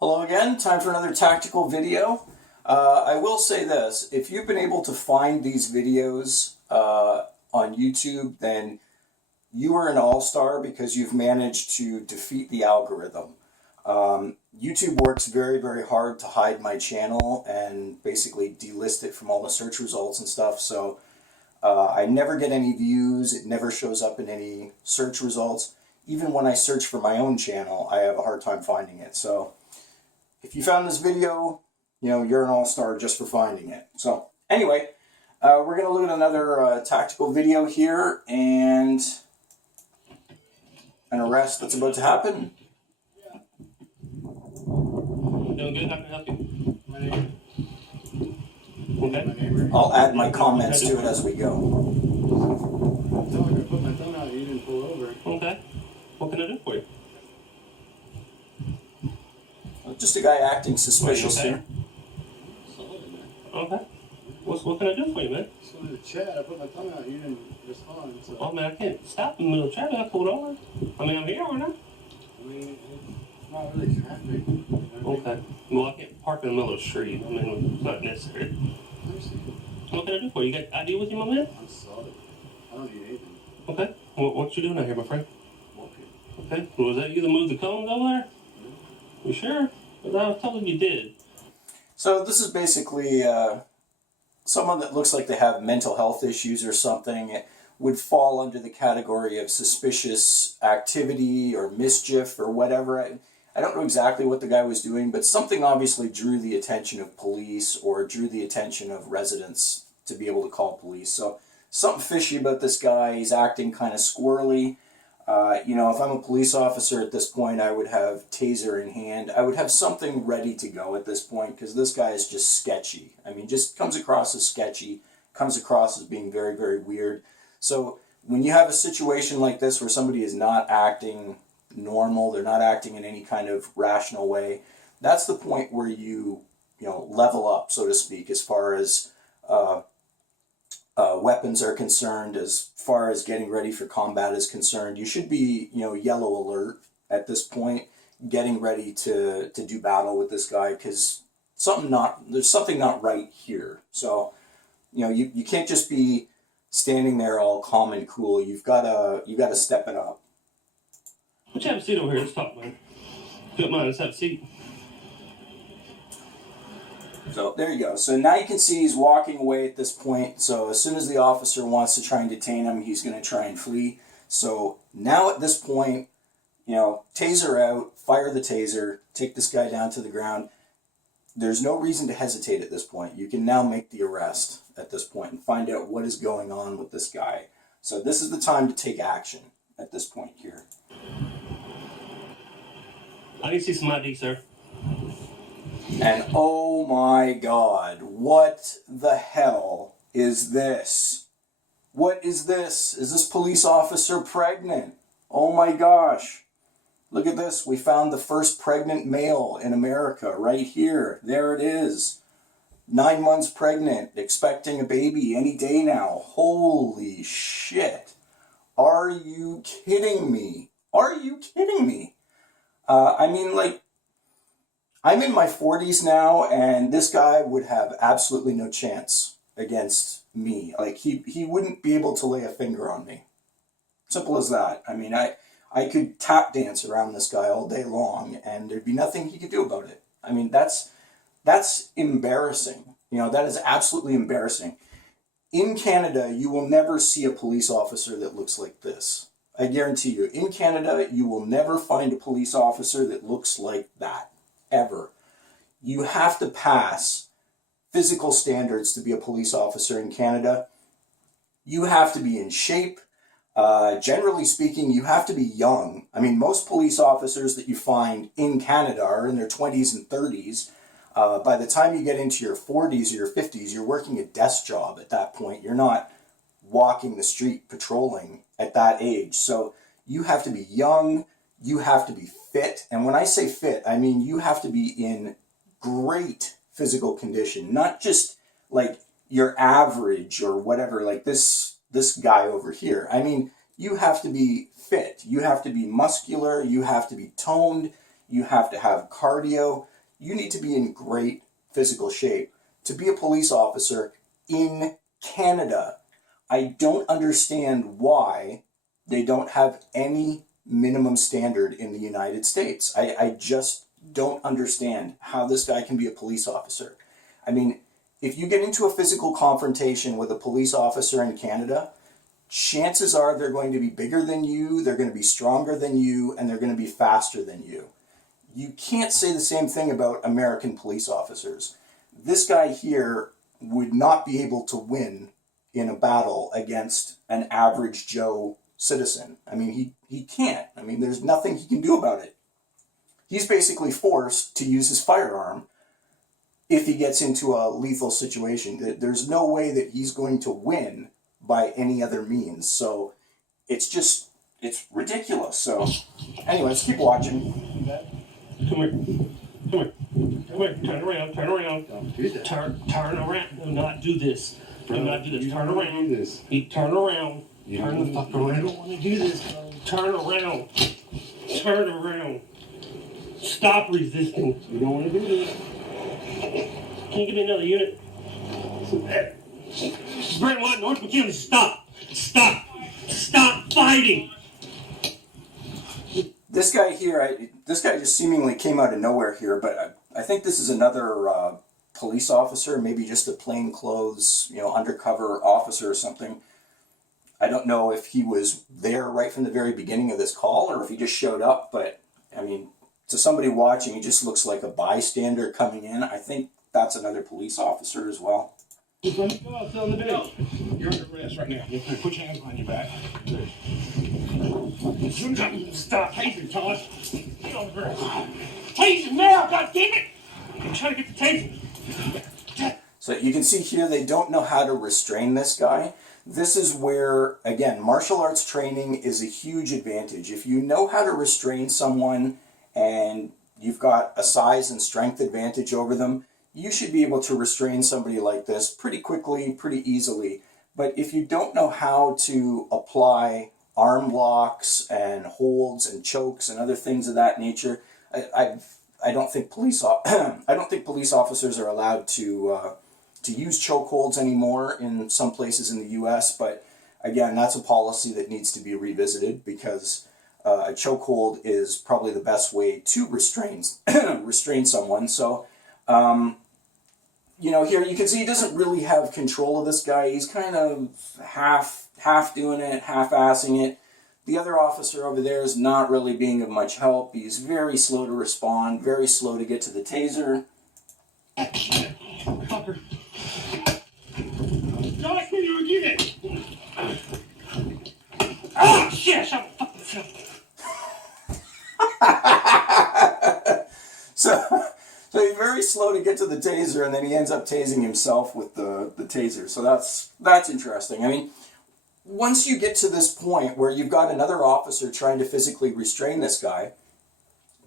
Hello again, time for another tactical video. I will say this, if you've been able to find these videos on YouTube, then you are an all-star because you've managed to defeat the algorithm. YouTube works very, very hard to hide my channel and basically delist it from all the search results and stuff, so I never get any views, it never shows up in any search results. Even when I search for my own channel, I have a hard time finding it. So if you found this video, you know, you're an all-star just for finding it. So anyway, we're going to look at another tactical video here and an arrest that's about to happen. Doing good? How can I help you? My neighbor. Okay. I'll add my comments to it as we go. I told her to put my thumb out, you didn't pull over. Okay. What can I do for you? Just a guy acting suspicious Okay. here. Okay. What can I do for you, man? So in the chat, I put my thumb out, you didn't respond. So. Oh, man, I can't stop in the middle of traffic. I pulled over. I mean, I'm here, aren't I? I mean, it's not really traffic. Okay. Well, I can't park in the middle of the street. I mean, it's not necessary. What can I do for you? You got ID with you, my man? I'm solid. I don't need anything. Okay. What you doing out here, my friend? Walking. Okay. Was that you that moved the cones over there? You sure? I was told you did. So this is basically someone that looks like they have mental health issues or something. It would fall under the category of suspicious activity or mischief or whatever. I don't know exactly what the guy was doing, but something obviously drew the attention of police or drew the attention of residents to be able to call police. So something fishy about this guy. He's acting kind of squirrely. You know, if I'm a police officer at this point, I would have taser in hand. I would have something ready to go at this point because this guy is just sketchy. I mean, just comes across as sketchy, comes across as being very, very weird. So when you have a situation like this where somebody is not acting normal, they're not acting in any kind of rational way, that's the point where you level up, so to speak, as far as weapons are concerned, as far as getting ready for combat is concerned. You should be, yellow alert at this point, getting ready to do battle with this guy because there's something not right here. So, you can't just be standing there all calm and cool. You've got to step it up. Let's have a seat over here. Let's talk, man. If you don't mind, let's have a seat. So there you go. So now you can see he's walking away at this point. So as soon as the officer wants to try and detain him, he's going to try and flee. So now at this point, taser out, fire the taser, take this guy down to the ground. There's no reason to hesitate at this point. You can now make the arrest at this point and find out what is going on with this guy. So this is the time to take action at this point here. I need to see some ID, sir. And oh my God, what the hell is this? What is this? Is this police officer pregnant? Oh my gosh. Look at this. We found the first pregnant male in America right here. There it is. 9 months pregnant, expecting a baby any day now. Holy shit. Are you kidding me? Are you kidding me? I'm in my 40s now, and this guy would have absolutely no chance against me. Like, he wouldn't be able to lay a finger on me. Simple as that. I mean, I could tap dance around this guy all day long, and there'd be nothing he could do about it. I mean, that's embarrassing. That is absolutely embarrassing. In Canada, you will never see a police officer that looks like this. I guarantee you. In Canada, you will never find a police officer that looks like that. Ever. You have to pass physical standards to be a police officer in Canada. You have to be in shape. Generally speaking, you have to be young. I mean, most police officers that you find in Canada are in their 20s and 30s. By the time you get into your 40s or your 50s, you're working a desk job at that point. You're not walking the street patrolling at that age. So you have to be young. You have to be fit. And when I say fit, I mean you have to be in great physical condition, not just like your average or whatever, like this guy over here. I mean, you have to be fit. You have to be muscular. You have to be toned. You have to have cardio. You need to be in great physical shape to be a police officer in Canada. I don't understand why they don't have any minimum standard in the United States. I just don't understand how this guy can be a police officer. I mean, if you get into a physical confrontation with a police officer in Canada, chances are they're going to be bigger than you, they're going to be stronger than you, and they're going to be faster than you. You can't say the same thing about American police officers. This guy here would not be able to win in a battle against an average Joe citizen. I mean, he can't. I mean, there's nothing he can do about it. He's basically forced to use his firearm if he gets into a lethal situation. There's no way that he's going to win by any other means. So it's ridiculous. So anyway, let's keep watching. Come here. Come here. Come here. Turn around. Turn around. Don't do that. Turn around. Do not do this. Do not do this. You Turn don't wanna around. do this. Turn around. You Turn the fuck I around. don't want to do this, bro. Turn around. Turn around. Stop resisting. You don't want to do this. Can you give me another unit? Brentwood, North McKinley, stop. Stop. Stop fighting. This guy here, this guy just seemingly came out of nowhere here, but I think this is another police officer, maybe just a plainclothes, undercover officer or something. I don't know if he was there right from the very beginning of this call or if he just showed up, but I mean, to somebody watching, he just looks like a bystander coming in. I think that's another police officer as well. Just let me go. I'll fill in the bill. You're under arrest right now. You have to put your hands behind your back. Stop tasing, Todd. Get over here. Tasing now, goddammit! I'm trying to get the taser. So you can see here they don't know how to restrain this guy. This is where, again, martial arts training is a huge advantage. If you know how to restrain someone and you've got a size and strength advantage over them, you should be able to restrain somebody like this pretty quickly, pretty easily. But if you don't know how to apply arm locks and holds and chokes and other things of that nature, I don't think police officers are allowed to use chokeholds anymore in some places in the U.S. But again, that's a policy that needs to be revisited because a chokehold is probably the best way to restrain someone. So. Here you can see he doesn't really have control of this guy. He's kind of half doing it, half-assing it. The other officer over there is not really being of much help. He's very slow to respond, very slow to get to the taser. Fucker. Don't let me get it. Ah, shit! Shut the fucking So he's very slow to get to the taser, and then he ends up tasing himself with the taser. So that's interesting. I mean, once you get to this point where you've got another officer trying to physically restrain this guy,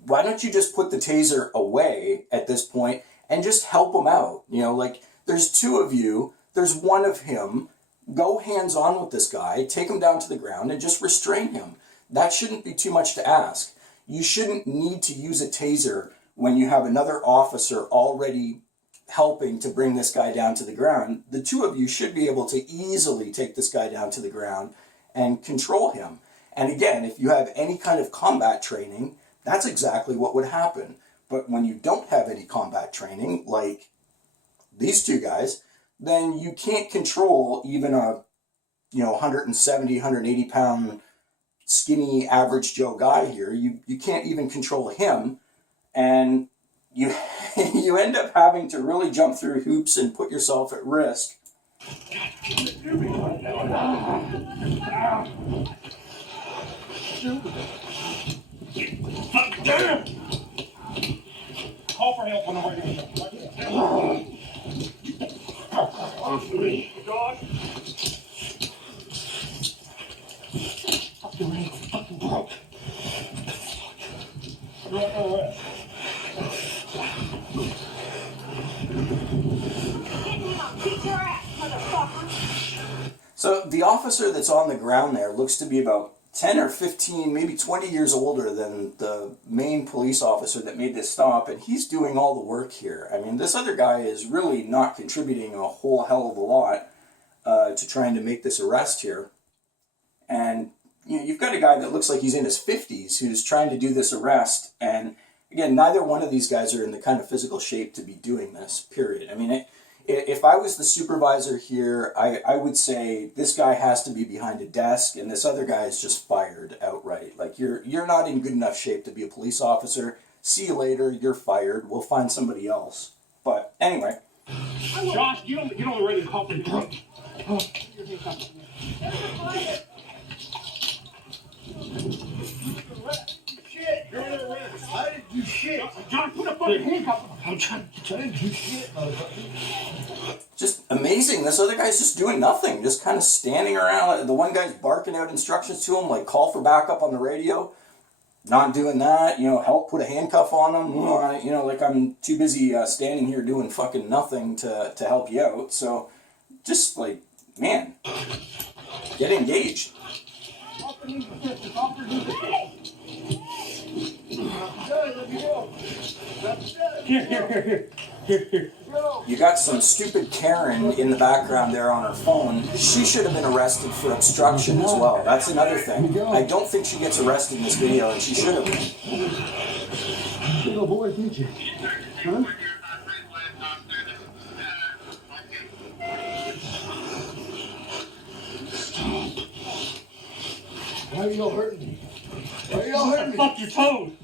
why don't you just put the taser away at this point and just help him out? Like, there's two of you, there's one of him, go hands-on with this guy, take him down to the ground, and just restrain him. That shouldn't be too much to ask. You shouldn't need to use a taser when you have another officer already helping to bring this guy down to the ground. The two of you should be able to easily take this guy down to the ground and control him. And again, if you have any kind of combat training, that's exactly what would happen. But when you don't have any combat training, like these two guys, then you can't control even a 170, 180 pound skinny average Joe guy here. You can't even control him. And you end up having to really jump through hoops and put yourself at risk. Damn! Call for help on the radio. God. Fucking leg fucking broke. You're under arrest. Kick your ass, motherfucker. So the officer that's on the ground there looks to be about 10 or 15, maybe 20 years older than the main police officer that made this stop, and he's doing all the work here. I mean, this other guy is really not contributing a whole hell of a lot to trying to make this arrest here. And you know, you've got a guy that looks like he's in his 50s who's trying to do this arrest, and again, neither one of these guys are in the kind of physical shape to be doing this, period. I mean, if I was the supervisor here, I would say this guy has to be behind a desk, and this other guy is just fired outright. Like, you're not in good enough shape to be a police officer. See you later, you're fired. We'll find somebody else. But anyway. Josh, get on the radio and call for the drunk. Shit, you're under arrest. I didn't do shit. Josh, put a fucking handcuff on. I'm trying to do shit, motherfucker. Just amazing. This other guy's just doing nothing, just kind of standing around. The one guy's barking out instructions to him, like call for backup on the radio. Not doing that, you know, help put a handcuff on him. You know, like I'm too busy standing here doing fucking nothing to help you out. So just like, man, get engaged. Here. You got some stupid Karen in the background there on her phone. She should have been arrested for obstruction as well. That's another thing. I don't think she gets arrested in this video, and she should have been. Little boy, did you? Huh? Why are you all hurting me? Why are you all hurting me? Fuck your phone.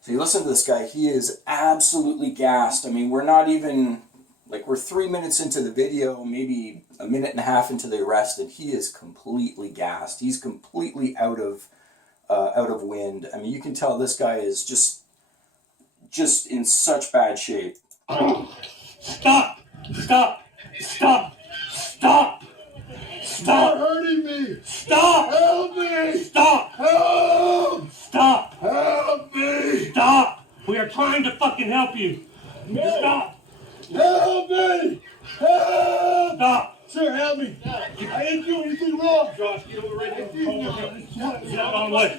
So you listen to this guy, he is absolutely gassed. I mean, we're not even, like, we're 3 minutes into the video, maybe a minute and a half into the arrest, and he is completely gassed. He's completely out of wind. I mean, you can tell this guy is just in such bad shape. Stop! Stop hurting me! Stop! Help me! Stop! Help! Stop! Help me! Stop! We are trying to fucking help you. Stop! Help me! Help! Stop! Sir, help me! I didn't do anything wrong! Josh, get on the radio. Get on the way.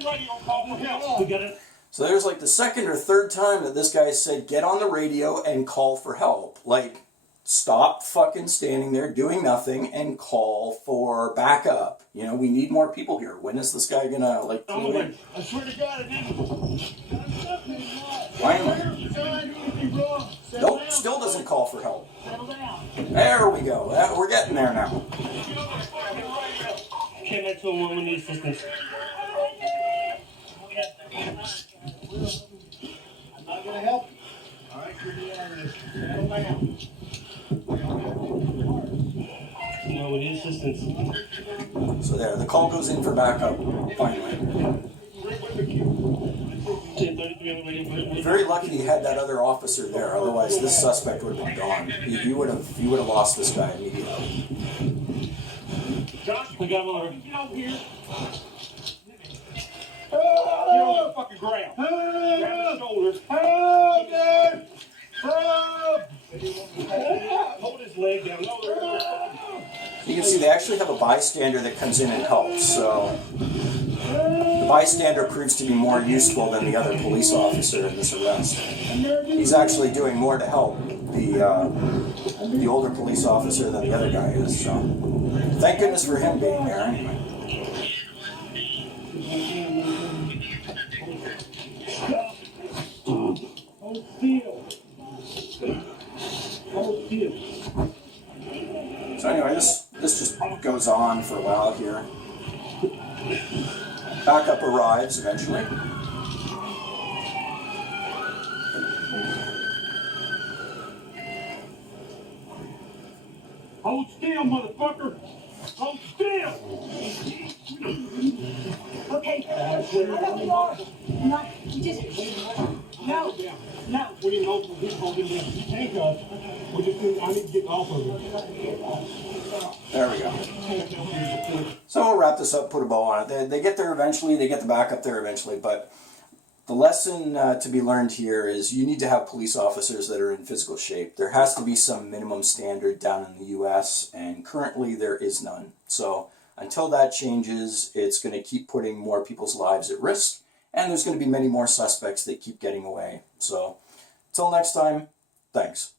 We got it. So there's like the second or third time that this guy said, get on the radio and call for help. Like, stop fucking standing there doing nothing and call for backup. You know, we need more people here. When is this guy gonna, like, On the way. I swear to God, I didn't. finally? Nope, still doesn't call for help. There we go. We're getting there now. Came back to him when we need assistance. I'm not gonna help you. All right, you're the honest. Settle down. No, we need assistance. So there, the call goes in for backup, finally. 10:33 on the radio. Very lucky he had that other officer there, otherwise this suspect would have been gone. He would have lost this guy immediately. Josh, we got him over. Get over here. Get on the fucking ground. Grab his shoulders. Help me! Help! Hold his leg down. You can see they actually have a bystander that comes in and helps, so the bystander proves to be more useful than the other police officer in this arrest. He's actually doing more to help the older police officer than the other guy is, so thank goodness for him being there anyway. Hold still. Hold still. So anyway, this just goes on for a while here. Backup arrives eventually. Hold still, motherfucker. Hold still. Okay. I know you are. No, you just. No. No. We didn't know he's going to get handcuffed. We just didn't, I need to get off of him. There we go. So we'll wrap this up, put a bow on it. They get there eventually, they get the backup there eventually, but the lesson to be learned here is you need to have police officers that are in physical shape. There has to be some minimum standard down in the U.S., and currently there is none. So Until that changes, it's going to keep putting more people's lives at risk, and there's going to be many more suspects that keep getting away. So, until next time, thanks.